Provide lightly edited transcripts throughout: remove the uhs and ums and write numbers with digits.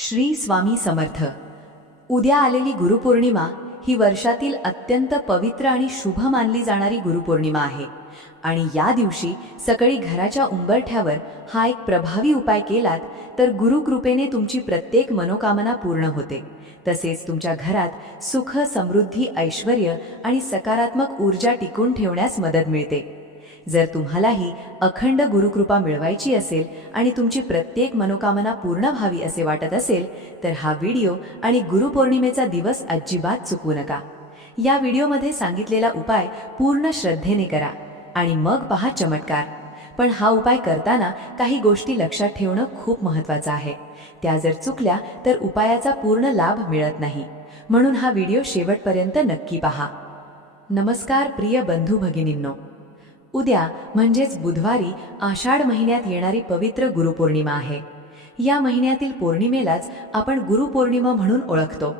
श्री स्वामी समर्थ। उद्या आलेली गुरुपौर्णिमा ही वर्षातील अत्यंत पवित्र आणि शुभ मानली जाणारी गुरुपौर्णिमा आहे आणि या दिवशी सकाळी घराच्या उंबरठ्यावर हा एक प्रभावी उपाय केलात तर गुरुकृपेने तुमची प्रत्येक मनोकामना पूर्ण होते। तसेच तुमच्या घरात सुख, समृद्धी, ऐश्वर्य आणि सकारात्मक ऊर्जा टिकून ठेवण्यास मदत मिळते। जर तुम्हालाही अखंड गुरुकृपा मिळवायची असेल आणि तुमची प्रत्येक मनोकामना पूर्ण व्हावी असे वाटत असेल तर हा व्हिडिओ आणि गुरुपौर्णिमेचा दिवस अजिबात चुकवू नका। या व्हिडिओमध्ये सांगितलेला उपाय पूर्ण श्रद्धेने करा आणि मग पहा चमत्कार। पण हा उपाय करताना काही गोष्टी लक्षात ठेवणं खूप महत्त्वाचं आहे। त्या जर चुकल्या तर उपायाचा पूर्ण लाभ मिळत नाही, म्हणून हा व्हिडिओ शेवटपर्यंत नक्की पहा। नमस्कार प्रिय बंधू भगिनींनो, उद्या म्हणजेच बुधवारी आषाढ महिन्यात येणारी पवित्र गुरुपौर्णिमा आहे। या महिन्यातील पौर्णिमेलाच आपण गुरुपौर्णिमा म्हणून ओळखतो।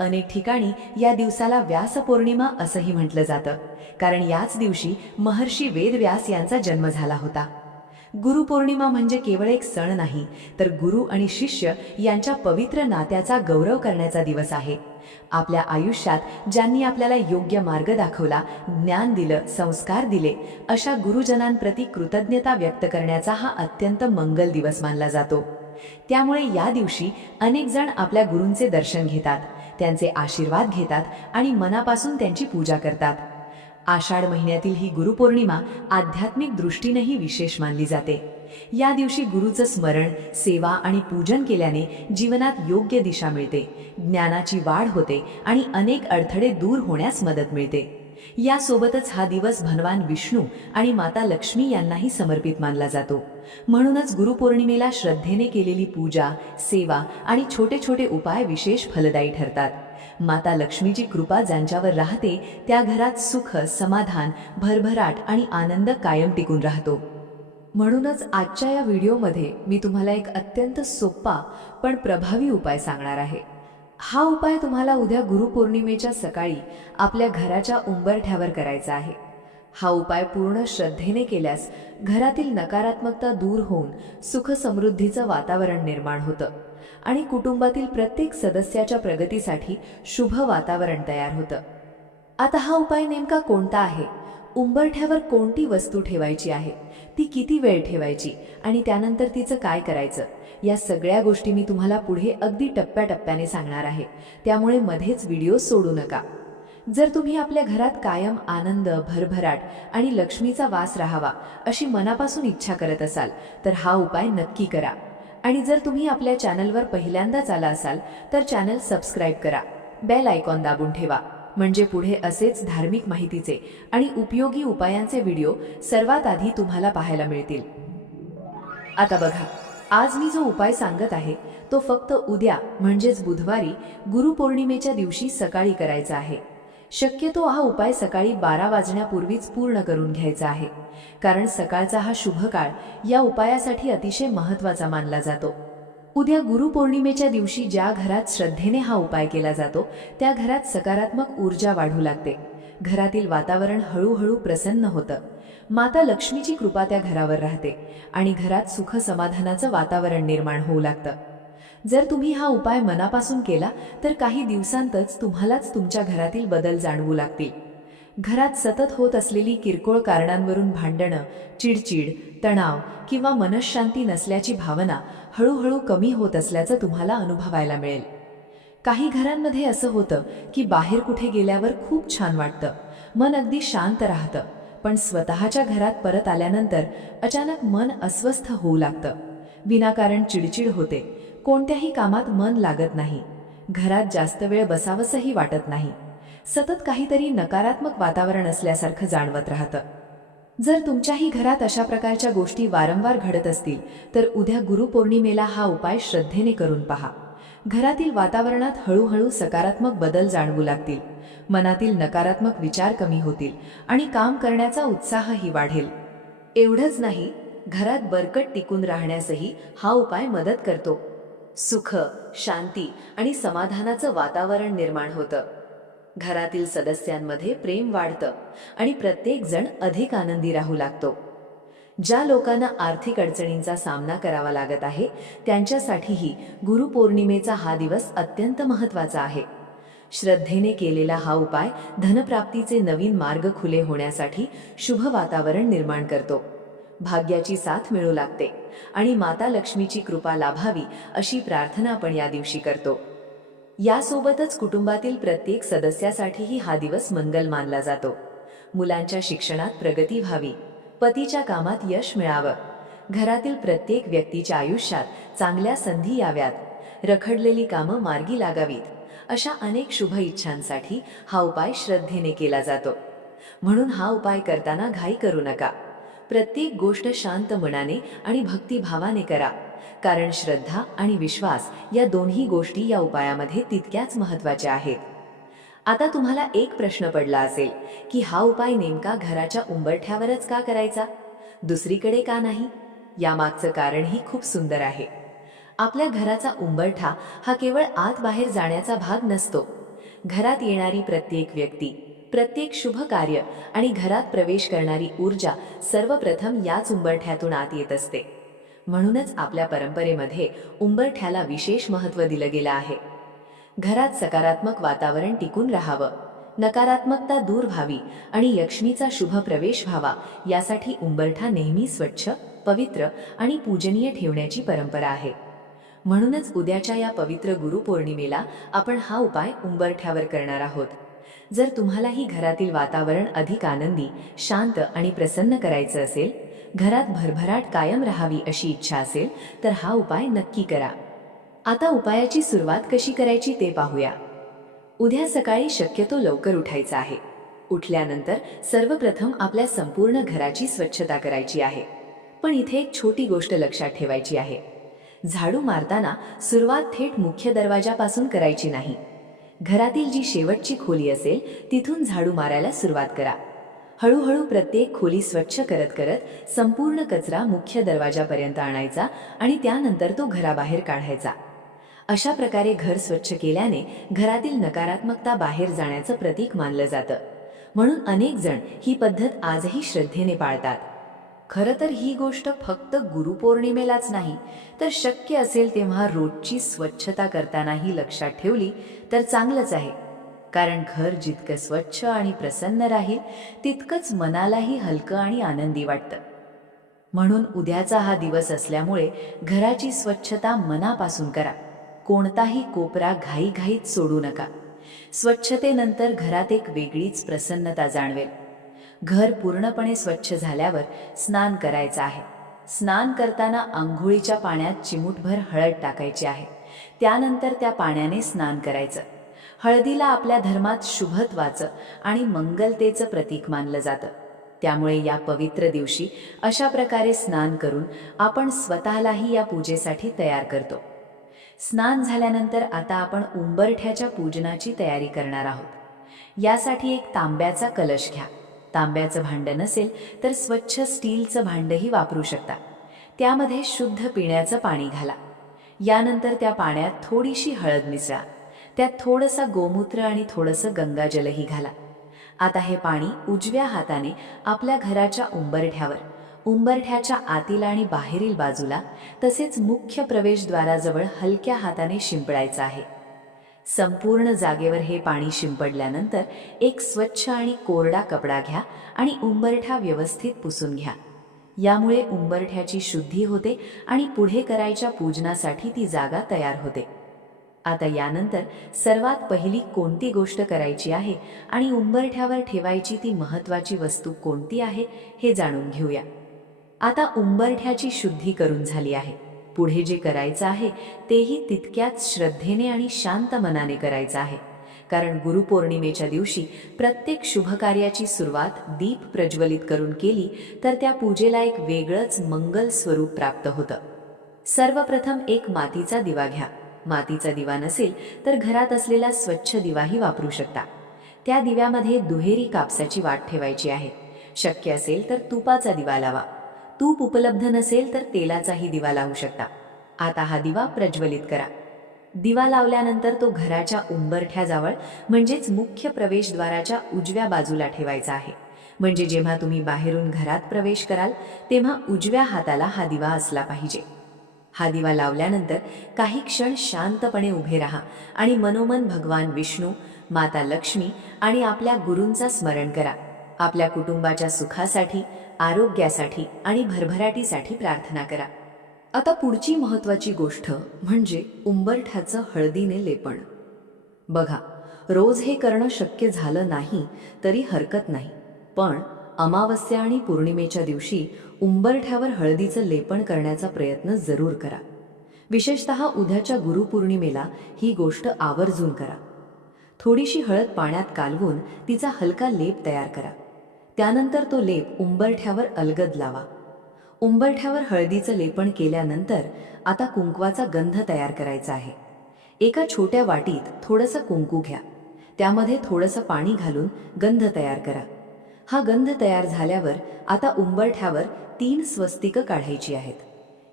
अनेक ठिकाणी या दिवसाला व्यास पौर्णिमा असंही म्हटलं जातं, कारण याच दिवशी महर्षी वेदव्यास यांचा जन्म झाला होता। गुरुपौर्णिमा म्हणजे केवळ एक सण नाही, तर गुरु आणि शिष्य यांच्या पवित्र नात्याचा गौरव करण्याचा दिवस आहे। आपल्या आयुष्यात ज्यांनी आपल्याला योग्य मार्ग दाखवला, ज्ञान दिलं, संस्कार दिले, अशा गुरुजनांप्रती कृतज्ञता व्यक्त करण्याचा हा अत्यंत मंगल दिवस मानला जातो। त्यामुळे या दिवशी अनेक जण आपल्या गुरूंचे दर्शन घेतात, त्यांचे आशीर्वाद घेतात आणि मनापासून त्यांची पूजा करतात। आषाढ महिन्यातील ही गुरुपौर्णिमा आध्यात्मिक दृष्टीनेही विशेष मानली जाते। या दिवशी गुरुचं स्मरण, सेवा आणि पूजन केल्याने जीवनात योग्य दिशा मिळते, ज्ञानाची वाढ होते आणि अनेक अडथळे दूर होण्यास मदत मिळते। यासोबतच हा दिवस भगवान विष्णू आणि माता लक्ष्मी यांनाही समर्पित मानला जातो। म्हणूनच गुरुपौर्णिमेला श्रद्धेने केलेली पूजा, सेवा आणि छोटे छोटे उपाय विशेष फलदायी ठरतात। माता लक्ष्मीची कृपा ज्यांच्यावर राहते त्या घरात सुख, समाधान, भरभराट आणि आनंद कायम टिकून राहतो। म्हणूनच आजच्या या व्हिडिओमध्ये मी तुम्हाला एक अत्यंत सोपा पण प्रभावी उपाय सांगणार आहे। हा उपाय तुम्हाला उद्या गुरुपौर्णिमेच्या सकाळी आपल्या घराच्या उंबरठ्यावर करायचा आहे। हा उपाय पूर्ण श्रद्धेने केल्यास घरातील नकारात्मकता दूर होऊन सुख समृद्धीचं वातावरण निर्माण होतं आणि कुटुंबातील प्रत्येक सदस्याच्या प्रगतीसाठी शुभ वातावरण तयार होतं। आता हा उपाय नेमका कोणता आहे, उंबरठ्यावर कोणती वस्तू ठेवायची आहे, ती किती वेळ ठेवायची आणि त्यानंतर तिचं काय करायचं, या सगळ्या गोष्टी मी तुम्हाला पुढे अगदी टप्प्याटप्प्याने सांगणार आहे। त्यामुळे मध्येच व्हिडिओ सोडू नका। जर तुम्ही आपल्या घरात कायम आनंद, भरभराट आणि लक्ष्मीचा वास राहावा अशी मनापासून इच्छा करत असाल तर हा उपाय नक्की करा। आणि जर तुम्ही आपल्या चॅनलवर पहिल्यांदाच आला असाल तर चॅनल सबस्क्राईब करा, बेल आयकॉन दाबून ठेवा, म्हणजे पुढे असेच धार्मिक माहितीचे आणि उपयोगी उपायांचे व्हिडिओ सर्वात आधी तुम्हाला पाहायला मिळतील। आता बघा, आज मी जो उपाय सांगत आहे तो फक्त उद्या म्हणजेच बुधवारी गुरुपौर्णिमेच्या दिवशी सकाळी करायचा आहे। शक्यतो हा उपाय सकाळी 12 वाजण्यापूर्वीच पूर्ण करून घ्यायचा आहे, कारण सकाळचा हा शुभ काळ या उपायासाठी अतिशय महत्त्वाचा मानला जातो। उद्या गुरुपौर्णिमेच्या दिवशी ज्या घरात श्रद्धेने हा उपाय केला जातो त्या घरात सकारात्मक ऊर्जा वाढू लागते, घरातील वातावरण हळूहळू प्रसन्न होतं, माता लक्ष्मीची कृपा त्या घरावर राहते आणि घरात सुख समाधानाचं वातावरण निर्माण होऊ लागतं। जर तुम्ही हा उपाय मनापासून केला तर काही दिवसांतच तुम्हालाच तुमच्या घरातील बदल जाणवू लागतील। घरात सतत होत असलेली किरकोळ कारणांवरून भांडणं, चिडचिड, तणाव किंवा मनःशांती नसल्याची भावना हळूहळू कमी होत असल्याचं तुम्हाला अनुभवायला मिळेल। काही घरांमध्ये असं होतं की बाहेर कुठे गेल्यावर खूप छान वाटतं, मन अगदी शांत राहतं, पण स्वतःच्या घरात परत आल्यानंतर अचानक मन अस्वस्थ होऊ लागतं, विनाकारण चिडचिड होते, कोणत्याही कामात मन लागत नाही, घरात जास्त वेळ बसावंसही वाटत नाही, सतत काहीतरी नकारात्मक वातावरण असल्यासारखं जाणवत राहतं। जर तुमच्याही घरात अशा प्रकारच्या गोष्टी वारंवार घडत असतील तर उद्या गुरुपौर्णिमेला हा उपाय श्रद्धेने करून पहा। घरातील वातावरणात हळूहळू सकारात्मक बदल जाणवू लागतील, मनातील नकारात्मक विचार कमी होतील आणि काम करण्याचा उत्साहही वाढेल। एवढंच नाही, घरात बरकट टिकून राहण्यासही हा उपाय मदत करतो। सुख, शांती आणि समाधानाचं वातावरण निर्माण होतं, घरातील सदस्यांमध्ये प्रेम वाढतं आणि प्रत्येक जण अधिक आनंदी राहू लागतो। ज्या लोकांना आर्थिक अडचणींचा सामना करावा लागत आहे त्यांच्यासाठीही गुरुपौर्णिमेचा हा दिवस अत्यंत महत्त्वाचा आहे. श्रद्धेने केलेला हा उपाय धनप्राप्तीचे नवीन मार्ग खुले होण्यासाठी शुभ वातावरण निर्माण करतो, भाग्याची साथ मिळू लागते आणि माता लक्ष्मीची कृपा लाभावी अशी प्रार्थना आपण या दिवशी करतो. यासोबतच कुटुंबातील प्रत्येक सदस्यासाठीही हा दिवस मंगल मानला जातो. मुलांच्या शिक्षणात प्रगती व्हावी, पतीच्या कामात यश मिळावं, घरातील प्रत्येक व्यक्तीच्या आयुष्यात चांगल्या संधी याव्यात, रखडलेली कामं मार्गी लागावीत, अशा अनेक शुभ इच्छांसाठी हा उपाय श्रद्धेने केला जातो. म्हणून हा उपाय करताना घाई करू नका. प्रत्येक गोष्ट शांत मनाने आणि भक्तिभावाने करा, कारण श्रद्धा आणि विश्वास या दोन्ही गोष्टी या उपायामध्ये तितक्याच महत्त्वाच्या आहेत. आता तुम्हाला एक प्रश्न पडला असेल की हा उपाय नेमका घराच्या उंबरठ्यावरच का करायचा, दुसरीकडे का नाही? यामागचं कारणही खूप सुंदर आहे. आपल्या घराचा उंबरठा हा केवळ आत बाहेर जाण्याचा भाग नसतो. घरात येणारी प्रत्येक व्यक्ती, प्रत्येक शुभ कार्य आणि घरात प्रवेश करणारी ऊर्जा सर्वप्रथम याच उंबरठ्यातून आत येत असते. म्हणूनच आपल्या परंपरेमध्ये उंबरठ्याला विशेष महत्त्व दिलं गेलं आहे. घरात सकारात्मक वातावरण टिकून राहावं, नकारात्मकता दूर व्हावी आणि लक्ष्मीचा शुभ प्रवेश व्हावा यासाठी उंबरठा नेहमी स्वच्छ, पवित्र आणि पूजनीय ठेवण्याची परंपरा आहे. म्हणूनच उद्याच्या या पवित्र गुरुपौर्णिमेला आपण हा उपाय उंबरठ्यावर करणार आहोत. जर तुम्हालाही घरातील वातावरण अधिक आनंदी, शांत आणि प्रसन्न करायचं असेल, घरात भरभराट कायम राहावी अशी इच्छा असेल, तर हा उपाय नक्की करा. आता उपायाची सुरुवात कशी करायची ते पाहूया. उद्या सकाळी शक्यतो लवकर उठायचं आहे. उठल्यानंतर सर्वप्रथम आपल्या संपूर्ण घराची स्वच्छता करायची आहे. पण इथे एक छोटी गोष्ट लक्षात ठेवायची आहे. झाडू मारताना सुरुवात थेट मुख्य दरवाजापासून करायची नाही. घरातील जी शेवटची खोली असेल तिथून झाडू मारायला सुरुवात करा. हळूहळू प्रत्येक खोली स्वच्छ करत करत संपूर्ण कचरा मुख्य दरवाजापर्यंत आणायचा आणि त्यानंतर तो घराबाहेर काढायचा. अशा प्रकारे घर स्वच्छ केल्याने घरातील नकारात्मकता बाहेर जाण्याचं प्रतीक मानलं जातं. म्हणून अनेक जण ही पद्धत आजही श्रद्धेने पाळतात. खरं तर ही गोष्ट फक्त गुरुपौर्णिमेलाच नाही, तर शक्य असेल तेव्हा रोजची स्वच्छता करतानाही लक्षात ठेवली तर चांगलंच आहे. कारण घर जितकं स्वच्छ आणि प्रसन्न राहील तितकंच मनालाही हलकं आणि आनंदी वाटतं. म्हणून उद्याचा हा दिवस असल्यामुळे घराची स्वच्छता मनापासून करा. कोणताही कोपरा घाईघाईत सोडू नका. स्वच्छतेनंतर घरात एक वेगळीच प्रसन्नता जाणवेल. घर पूर्णपणे स्वच्छ झाल्यावर स्नान करायचं आहे. स्नान करताना आंघोळीच्या पाण्यात चिमूटभर हळद टाकायची आहे. त्यानंतर त्या पाण्याने स्नान करायचं. हळदीला आपल्या धर्मात शुभत्वाचं आणि मंगलतेचं प्रतीक मानलं जातं. त्यामुळे या पवित्र दिवशी अशा प्रकारे स्नान करून आपण स्वतःलाही या पूजेसाठी तयार करतो. स्नान झाल्यानंतर आता आपण उंबरठ्याच्या पूजनाची तयारी करणार आहोत. यासाठी एक तांब्याचा कलश घ्या. तांब्याचं भांडं नसेल तर स्वच्छ स्टीलचं भांडंही वापरू शकता. त्यामध्ये शुद्ध पिण्याचं पाणी घाला. यानंतर त्या पाण्यात थोडीशी हळद मिसळा. त्यात थोडंसं गोमूत्र आणि थोडंसं गंगाजलही घाला. आता हे पाणी उजव्या हाताने आपल्या घराच्या उंबरठ्यावर, उंबरठ्याच्या आतील आणि बाहेरील बाजूला तसेच मुख्य प्रवेशद्वाराजवळ हलक्या हाताने शिंपडायचं आहे. संपूर्ण जागेवर हे पाणी शिंपडल्यानंतर एक स्वच्छ आणि कोरडा कपडा घ्या आणि उंबरठा व्यवस्थित पुसून घ्या. यामुळे उंबरठ्याची शुद्धी होते आणि पुढे करायच्या पूजनासाठी ती जागा तयार होते. आता यानंतर सर्वात पहिली कोणती गोष्ट करायची आहे आणि उंबरठ्यावर ठेवायची ती महत्त्वाची वस्तू कोणती आहे हे जाणून घेऊया. आता उंबरठ्याची शुद्धी करून झाली आहे. पुढे जे करायचं आहे तेही तितक्याच श्रद्धेने आणि शांत मनाने करायचं आहे. कारण गुरुपौर्णिमेच्या दिवशी प्रत्येक शुभकार्याची सुरुवात दीप प्रज्वलित करून केली तर त्या पूजेला एक वेगळंच मंगल स्वरूप प्राप्त होतं. सर्वप्रथम एक मातीचा दिवा घ्या. मातीचा दिवा नसेल तर घरात असलेला स्वच्छ दिवाही वापरू शकता. त्या दिव्यामध्ये दुहेरी कापसाची वाट ठेवायची आहे. शक्य असेल तर तुपाचा दिवा लावा. तूप उपलब्ध नसेल तर तेलाचाही दिवा लावू शकता. आता हा दिवा प्रज्वलित करा. दिवा लावल्यानंतर तो घराच्या उंबरठ्याजवळ म्हणजेच मुख्य प्रवेशद्वाराच्या उजव्या बाजूला ठेवायचा आहे. म्हणजे जेव्हा तुम्ही बाहेरून घरात प्रवेश कराल तेव्हा उजव्या हाताला हा दिवा असला पाहिजे. हा दिवा लावल्यानंतर काही क्षण शांतपणे उभे राहा आणि मनोमन भगवान विष्णू, माता लक्ष्मी आणि आपल्या गुरूंचा स्मरण करा. आपल्या कुटुंबाच्या सुखासाठी, आरोग्यासाठी आणि भरभराटीसाठी प्रार्थना करा. आता पुढची महत्त्वाची गोष्ट म्हणजे उंबरठ्याचं हळदीने लेपण. बघा, रोज हे करणं शक्य झालं नाही तरी हरकत नाही, पण अमावस्या आणि पौर्णिमेच्या दिवशी उंबरठ्यावर हळदीचं लेपन करण्याचा प्रयत्न जरूर करा. विशेषतः उद्याच्या गुरुपौर्णिमेला ही गोष्ट आवर्जून करा. थोडीशी हळद पाण्यात कालवून तिचा हलका लेप तयार करा. त्यानंतर तो लेप उंबरठ्यावर अलगद लावा. उंबरठ्यावर हळदीचं लेपन केल्यानंतर आता कुंकवाचा गंध तयार करायचा आहे. एका छोट्या वाटीत थोडंसं कुंकू घ्या. त्यामध्ये थोडंसं पाणी घालून गंध तयार करा. हा गंध तयार झाल्यावर आता उंबरठ्यावर 3 स्वस्तिकं काढायची आहेत.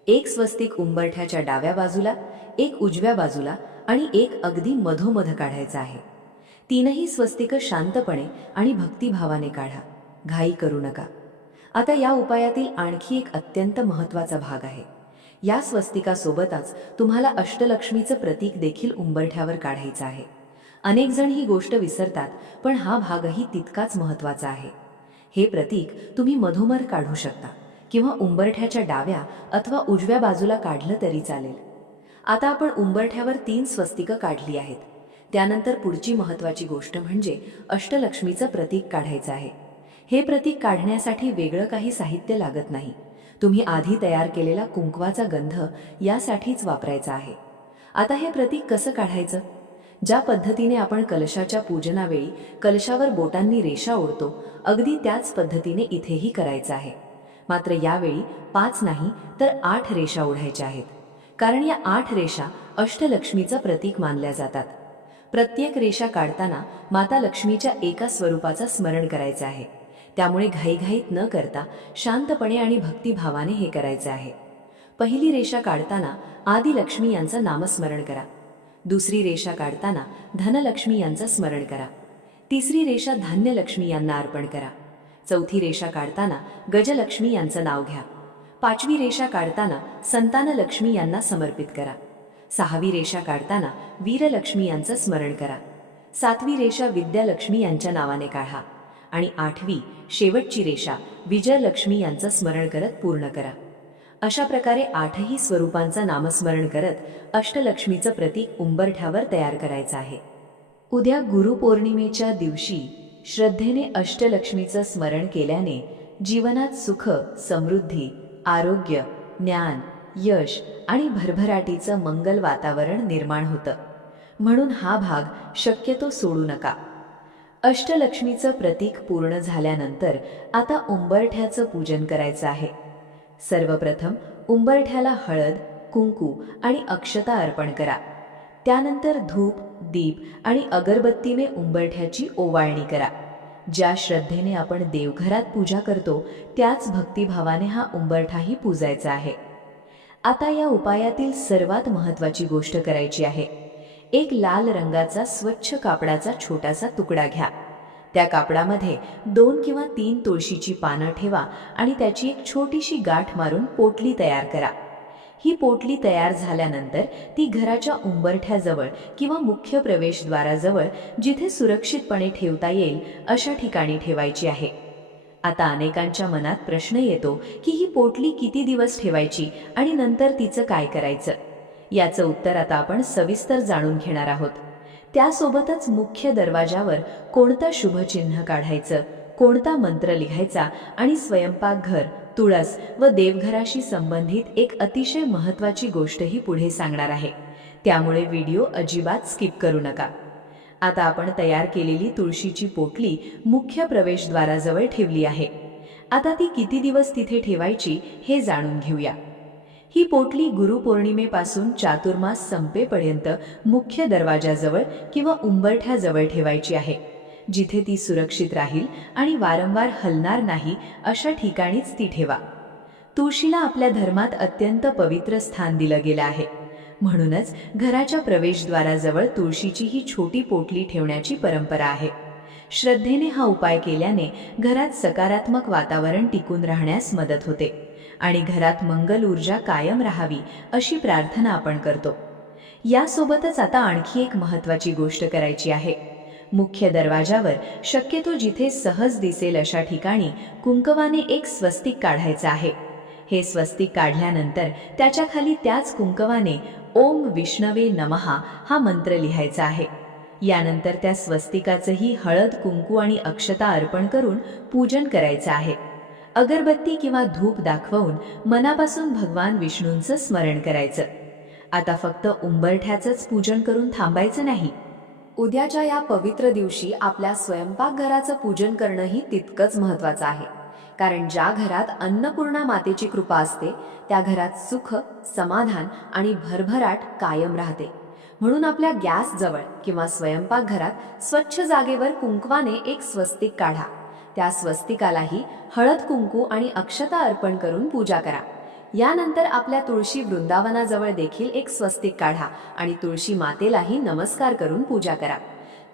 एक स्वस्तिक उंबरठ्याच्या डाव्या बाजूला, एक उजव्या बाजूला आणि एक अगदी मधोमध काढायचा आहे. 3ही स्वस्तिकं शांतपणे आणि भक्तिभावाने काढा, घाई करू नका. आता या उपायातील आणखी एक अत्यंत महत्त्वाचा भाग आहे. या स्वस्तिकासोबतच तुम्हाला अष्टलक्ष्मीचं प्रतीक देखील उंबरठ्यावर काढायचं आहे. अनेक जण ही गोष्ट विसरतात, पण हा भागही तितकाच महत्त्वाचा आहे. हे प्रतीक तुम्ही मधोमध काढू शकता किंवा उंबरठ्याच्या डाव्या अथवा उजव्या बाजूला काढलं तरी चालेल. आता आपण उंबरठ्यावर 3 स्वस्तिकं काढली आहेत. त्यानंतर पुढची महत्त्वाची गोष्ट म्हणजे अष्टलक्ष्मीचं प्रतीक काढायचं आहे. हे प्रतीक काढण्यासाठी वेगळं काही साहित्य लागत नाही. तुम्ही आधी तयार केलेला कुंकवाचा गंध यासाठीच वापरायचा आहे. आता हे प्रतीक कसं काढायचं? ज्या पद्धतीने आपण कलशाच्या पूजनावेळी कलशावर बोटांनी रेषा ओढतो, अगदी त्याच पद्धतीने इथेही करायचं आहे. मात्र यावेळी 5 नाही तर 8 रेषा ओढायच्या आहेत, कारण या 8 रेषा अष्टलक्ष्मीचं प्रतीक मानल्या जातात. प्रत्येक रेषा काढताना माता लक्ष्मीच्या एका स्वरूपाचं स्मरण करायचं आहे. त्यामुळे घाईघाईत न करता शांतपणे आणि भक्तिभावाने हे करायचे आहे. पहिली रेषा काढताना आदिलक्ष्मी यांचं नामस्मरण करा. दुसरी रेषा काढताना धनलक्ष्मी यांचं स्मरण करा. तिसरी रेषा धान्यलक्ष्मी यांना अर्पण करा. चौथी रेषा काढताना गजलक्ष्मी यांचं नाव घ्या. 5वी रेषा काढताना संतानलक्ष्मी यांना समर्पित करा. 6वी रेषा काढताना वीरलक्ष्मी यांचं स्मरण करा. 7वी रेषा विद्यालक्ष्मी यांच्या नावाने काढा आणि 8वी शेवटची रेषा विजयलक्ष्मी यांचं स्मरण करत पूर्ण करा. अशा प्रकारे 8ही स्वरूपांचं नामस्मरण करत अष्टलक्ष्मीचं प्रतीक उंबरठ्यावर तयार करायचं आहे. उद्या गुरुपौर्णिमेच्या दिवशी श्रद्धेने अष्टलक्ष्मीचं स्मरण केल्याने जीवनात सुख, समृद्धी, आरोग्य, ज्ञान, यश आणि भरभराटीचं मंगल वातावरण निर्माण होतं. म्हणून हा भाग शक्यतो सोडू नका. अष्टलक्ष्मीचं प्रतीक पूर्ण झाल्यानंतर आता उंबरठ्याचं पूजन करायचं आहे. सर्वप्रथम उंबरठ्याला हळद, कुंकू आणि अक्षता अर्पण करा. त्यानंतर धूप, दीप आणि अगरबत्तीने उंबरठ्याची ओवाळणी करा. ज्या श्रद्धेने आपण देवघरात पूजा करतो त्याच भक्तिभावाने हा उंबरठाही पूजायचा आहे. आता या उपायातील सर्वात महत्त्वाची गोष्ट करायची आहे. एक लाल रंगाचा स्वच्छ कापडाचा छोटासा तुकडा घ्या. त्या कापडामध्ये 2 किंवा 3 तुळशीची पानं ठेवा आणि त्याची एक छोटीशी गाठ मारून पोटली तयार करा. ही पोटली तयार झाल्यानंतर ती घराच्या उंबरठ्याजवळ किंवा मुख्य प्रवेशद्वाराजवळ जिथे सुरक्षितपणे ठेवता येईल अशा ठिकाणी ठेवायची आहे. आता अनेकांच्या मनात प्रश्न येतो की ही पोटली किती दिवस ठेवायची आणि नंतर तिचं काय करायचं? याचं उत्तर आता आपण सविस्तर जाणून घेणार आहोत. त्यासोबतच मुख्य दरवाजावर कोणतं शुभचिन्ह काढायचं, कोणता मंत्र लिहायचा आणि स्वयंपाकघर, तुळस व देवघराशी संबंधित एक अतिशय महत्त्वाची गोष्टही पुढे सांगणार आहे. त्यामुळे व्हिडिओ अजिबात स्किप करू नका. आता आपण तयार केलेली तुळशीची पोटली मुख्य प्रवेशद्वाराजवळ ठेवली आहे. आता ती किती दिवस तिथे ठेवायची हे जाणून घेऊया. ही पोटली गुरुपौर्णिमेपासून चातुर्मास संपेपर्यंत मुख्य दरवाजाजवळ किंवा उंबरठ्याजवळ ठेवायची आहे, जिथे ती सुरक्षित राहील आणि वारंवार हलणार नाही अशा ठिकाणीच ती ठेवा. तुळशीला आपल्या धर्मात अत्यंत पवित्र स्थान दिलं गेलं आहे. म्हणूनच घराच्या प्रवेशद्वाराजवळ तुळशीची ही छोटी पोटली ठेवण्याची परंपरा आहे. श्रद्धेने हा उपाय केल्याने घरात सकारात्मक वातावरण टिकून राहण्यास मदत होते आणि घरात मंगल ऊर्जा कायम राहावी अशी प्रार्थना आपण करतो. यासोबतच आता आणखी एक महत्त्वाची गोष्ट करायची आहे. मुख्य दरवाजावर शक्यतो जिथे सहज दिसेल अशा ठिकाणी कुंकवाने एक स्वस्तिक काढायचं आहे. हे स्वस्तिक काढल्यानंतर त्याच्या खाली त्याच कुंकवाने ओम विष्णवे नमहा हा मंत्र लिहायचा आहे. यानंतर त्या स्वस्तिकाचंही हळद कुंकू आणि अक्षता अर्पण करून पूजन करायचं आहे. अगरबत्ती किंवा धूप दाखवून मनापासून भगवान विष्णूंचं स्मरण करायचं. आता फक्त उंबरठ्याचंच पूजन करून थांबायचं नाही. उद्याच्या या पवित्र दिवशी आपल्या स्वयंपाकघराचं पूजन करणंही तितकंच महत्त्वाचं आहे. कारण ज्या घरात अन्नपूर्णा मातेची कृपा असते त्या घरात सुख, समाधान आणि भरभराट कायम राहते. म्हणून आपल्या गॅस जवळ किंवा स्वयंपाकघरात स्वच्छ जागेवर कुंकवाने एक स्वस्तिक काढा. त्या स्वस्तिकालाही हळद कुंकू आणि अक्षता अर्पण करून पूजा करा. यानंतर आपल्या तुळशी वृंदावनाजवळ देखील एक स्वस्तिक काढा आणि तुळशी मातेलाही नमस्कार करून पूजा करा.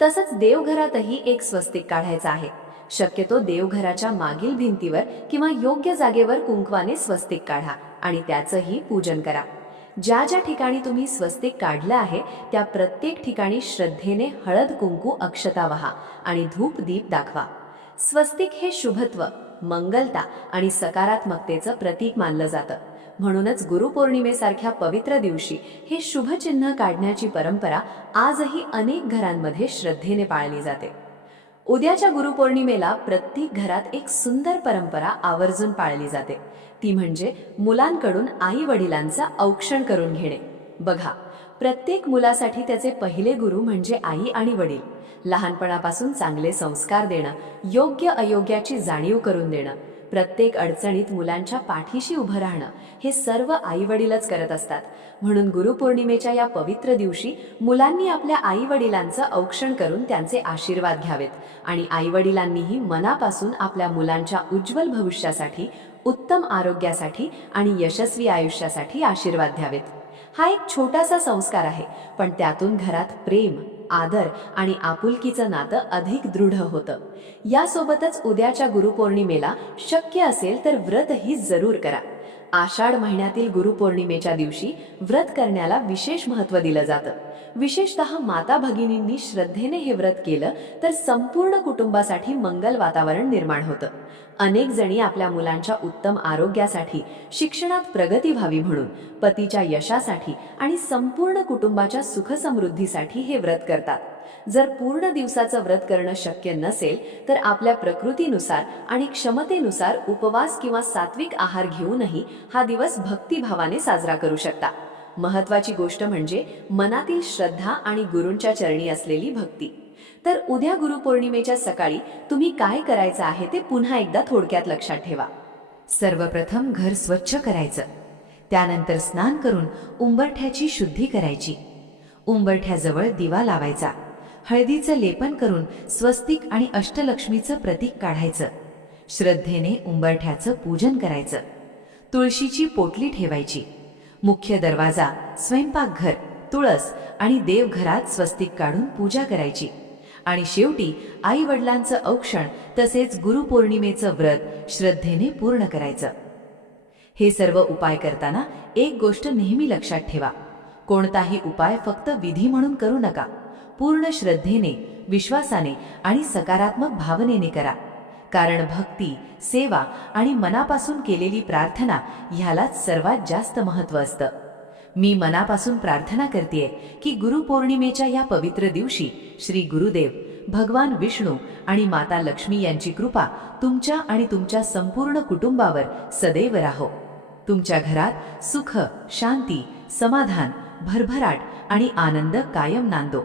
तसंच देवघरातही एक स्वस्तिक काढायचा आहे. शक्यतो देवघराच्या मागील भिंतीवर किंवा योग्य जागेवर कुंकवाने स्वस्तिक काढा आणि त्याचंही पूजन करा. ज्या ज्या ठिकाणी तुम्ही स्वस्तिक काढलं आहे त्या प्रत्येक ठिकाणी श्रद्धेने हळद कुंकू अक्षता वहा आणि धूप दीप दाखवा. स्वस्तिक हे शुभत्व, मंगलता आणि सकारात्मकतेचं प्रतीक मानलं जातं. म्हणूनच गुरुपौर्णिमेसारख्या पवित्र दिवशी हे शुभचिन्ह काढण्याची परंपरा आजही अनेक घरांमध्ये श्रद्धेने पाळली जाते. उद्याच्या गुरुपौर्णिमेला प्रत्येक घरात एक सुंदर परंपरा आवर्जून पाळली जाते. ती म्हणजे मुलांकडून आई वडिलांचा औक्षण करून घेणे. बघा, प्रत्येक मुलासाठी त्याचे पहिले गुरु म्हणजे आई आणि वडील. लहानपणापासून चांगले संस्कार देणं, योग्य अयोग्याची जाणीव करून देणं, प्रत्येक अडचणीत मुलांच्या पाठीशी उभं राहणं हे सर्व आई वडीलच करत असतात. म्हणून गुरुपौर्णिमेच्या या पवित्र दिवशी मुलांनी आपल्या आई वडिलांचं औक्षण करून त्यांचे आशीर्वाद घ्यावेत आणि आई वडिलांनीही मनापासून आपल्या मुलांच्या उज्ज्वल भविष्यासाठी, उत्तम आरोग्यासाठी आणि यशस्वी आयुष्यासाठी आशीर्वाद द्यावेत. हा एक छोटासा संस्कार आहे, पण त्यातून घरात प्रेम, आदर आणि आपुलकीचं नातं अधिक दृढ होतं. यासोबतच उद्याच्या गुरुपौर्णिमेला शक्य असेल तर व्रतही जरूर करा. आषाढ महिन्यातील गुरुपौर्णिमेच्या दिवशी व्रत करण्याला विशेष महत्त्व दिलं जातं. विशेषतः माता भगिनींनी श्रद्धेने हे व्रत केलं तर संपूर्ण कुटुंबासाठी मंगल वातावरण निर्माण होतं. अनेक जणी आपल्या मुलांच्या उत्तम आरोग्यासाठी, शिक्षणात प्रगती व्हावी म्हणून, पतीच्या यशासाठी आणि संपूर्ण कुटुंबाच्या सुखसमृद्धीसाठी हे व्रत करतात. जर पूर्ण दिवसाचं व्रत करणं शक्य नसेल तर आपल्या प्रकृतीनुसार आणि क्षमतेनुसार उपवास किंवा सात्विक आहार घेऊनही हा दिवस भक्तिभावाने साजरा करू शकता. महत्त्वाची गोष्ट म्हणजे मनातील श्रद्धा आणि गुरूंच्या चरणी असलेली भक्ती. तर उद्या गुरुपौर्णिमेच्या सकाळी तुम्ही काय करायचं आहे ते पुन्हा एकदा थोडक्यात लक्षात ठेवा. सर्वप्रथम घर स्वच्छ करायचं. त्यानंतर स्नान करून उंबरठ्याची शुद्धी करायची. उंबरठ्याजवळ दिवा लावायचा. हळदीचं लेपन करून स्वस्तिक आणि अष्टलक्ष्मीचं प्रतीक काढायचं. श्रद्धेने उंबरठ्याचं पूजन करायचं. तुळशीची पोटली ठेवायची. मुख्य दरवाजा, स्वयंपाकघर, तुळस आणि देवघरात स्वस्तिक काढून पूजा करायची. आणि शेवटी आई वडिलांचं औक्षण तसेच गुरुपौर्णिमेचं व्रत श्रद्धेने पूर्ण करायचं. हे सर्व उपाय करताना एक गोष्ट नेहमी लक्षात ठेवा. कोणताही उपाय फक्त विधी म्हणून करू नका. पूर्ण श्रद्धेने, विश्वासाने आणि सकारात्मक भावनेने करा. कारण भक्ती, सेवा आणि मनापासून केलेली प्रार्थना ह्यालाच सर्वात जास्त महत्त्व असतं. मी मनापासून प्रार्थना करतेय की गुरुपौर्णिमेच्या या पवित्र दिवशी श्री गुरुदेव, भगवान विष्णू आणि माता लक्ष्मी यांची कृपा तुमच्या आणि तुमच्या संपूर्ण कुटुंबावर सदैव राहो. तुमच्या घरात सुख, शांती, समाधान, भरभराट आणि आनंद कायम नांदो.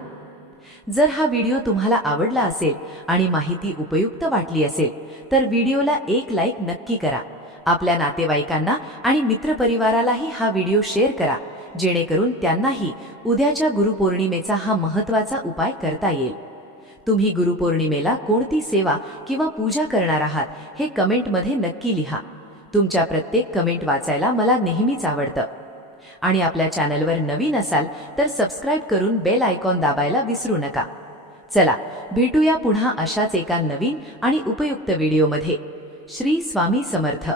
जर हा व्हिडिओ तुम्हाला आवडला असेल आणि माहिती उपयुक्त वाटली असेल तर व्हिडिओला एक लाईक नक्की करा. आपल्या नातेवाईकांना आणि मित्रपरिवारालाही हा व्हिडिओ शेअर करा, जेणेकरून त्यांनाही उद्याच्या गुरुपौर्णिमेचा हा महत्त्वाचा उपाय करता येईल. तुम्ही गुरुपौर्णिमेला कोणती सेवा किंवा पूजा करणार आहात हे कमेंटमध्ये नक्की लिहा. तुमच्या प्रत्येक कमेंट वाचायला मला नेहमीच आवडतं. आणि आपल्या चॅनलवर नवीन असाल तर सबस्क्राईब करून बेल आयकॉन दाबायला विसरू नका. चला भेटूया पुन्हा अशाच एका नवीन आणि उपयुक्त व्हिडिओमध्ये. श्री स्वामी समर्थ.